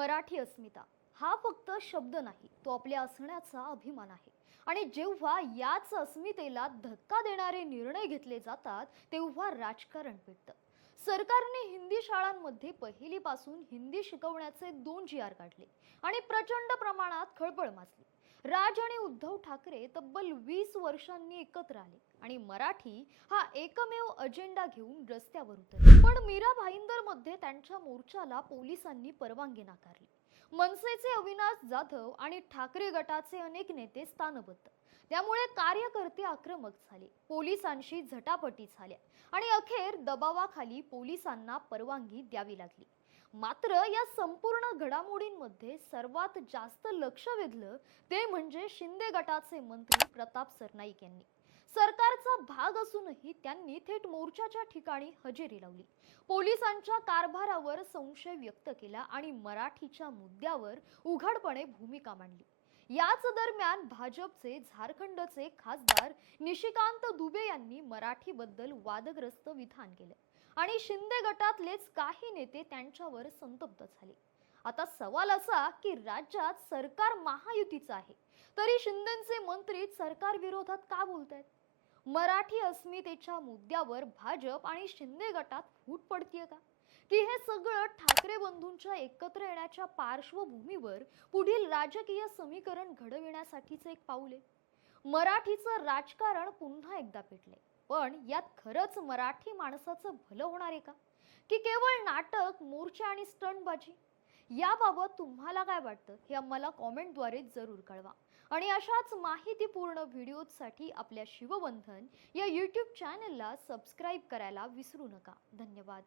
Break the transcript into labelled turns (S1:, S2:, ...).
S1: मराठी अस्मिता. हा फक्त शब्द नाही तो आपल्या असण्याचा अभिमान आहे. आणि जेव्हा याच अस्मितेला धक्का देणारे निर्णय घेतले जातात तेव्हा राजकारण पेटतं. सरकारने हिंदी शाळांमध्ये पहिलीपासून हिंदी शिकवण्याचे दोन जी आर काढले आणि प्रचंड प्रमाणात खळबळ माजली. राज आणि उद्धव ठाकरे तब्बल वीस वर्षांनी एकत्र आले आणि मराठी हा एकमेव अजेंडा घेऊन रस्त्यावर उतरले. पण मीरा भाईंदरमध्ये त्यांच्या मोर्चाला पोलिसांनी परवानगी नाकारली. मनसेचे अविनाश जाधव आणि ठाकरे गटाचे अनेक नेते स्थानबद्ध. त्यामुळे कार्यकर्ते आक्रमक झाले पोलिसांशी झटापटी झाल्या आणि अखेर दबावाखाली पोलिसांना परवानगी द्यावी लागली. मात्र या संपूर्ण घडामोडींमध्ये सर्वात जास्त लक्ष वेधलं ते म्हणजे शिंदे गटाचे मंत्री प्रताप सरनाईक यांनी. सरकारचा भाग असूनही त्यांनी थेट मोर्चाच्या ठिकाणी हजेरी लावली. पोलिसांच्या कारभारावर संशय व्यक्त केला आणि मराठीच्या मुद्द्यावर उघडपणे भूमिका मांडली. याच दरम्यान भाजपचे झारखंडचे खासदार निशिकांत दुबे यांनी मराठीबद्दल वादग्रस्त विधान केले. आणि शिंदे गटातलेच काही नेते त्यांच्यावर संतप्त झाले. आता सवाल असा की राज्यात सरकार महायुतीचं आहे तरी शिंदेचे मंत्री सरकार विरोधात का बोलतायत? मराठी अस्मितेच्या मुद्द्यावर भाजप आणि शिंदे गटात फूट पडतीये का? की हे सगळं ठाकरे बंधूंच्या एकत्र येण्याच्या पार्श्वभूमीवर पुढील राजकीय समीकरण घडविण्यासाठीचं एक पाऊल आहे. मराठीचं राजकारण पुन्हा एकदा पेटले पण यात खरंच मराठी माणसाचं भलं होणार आहे का? की केवळ नाटक मोर्चा आणि स्टंटबाजी? याबाबत तुम्हाला काय वाटतं? हे आम्हाला कॉमेंटद्वारे जरूर कळवा. आणि अशाच माहितीपूर्ण व्हिडिओसाठी आपल्या शिवबंधन या यूट्यूब चॅनलला सबस्क्राईब करायला विसरू नका. धन्यवाद.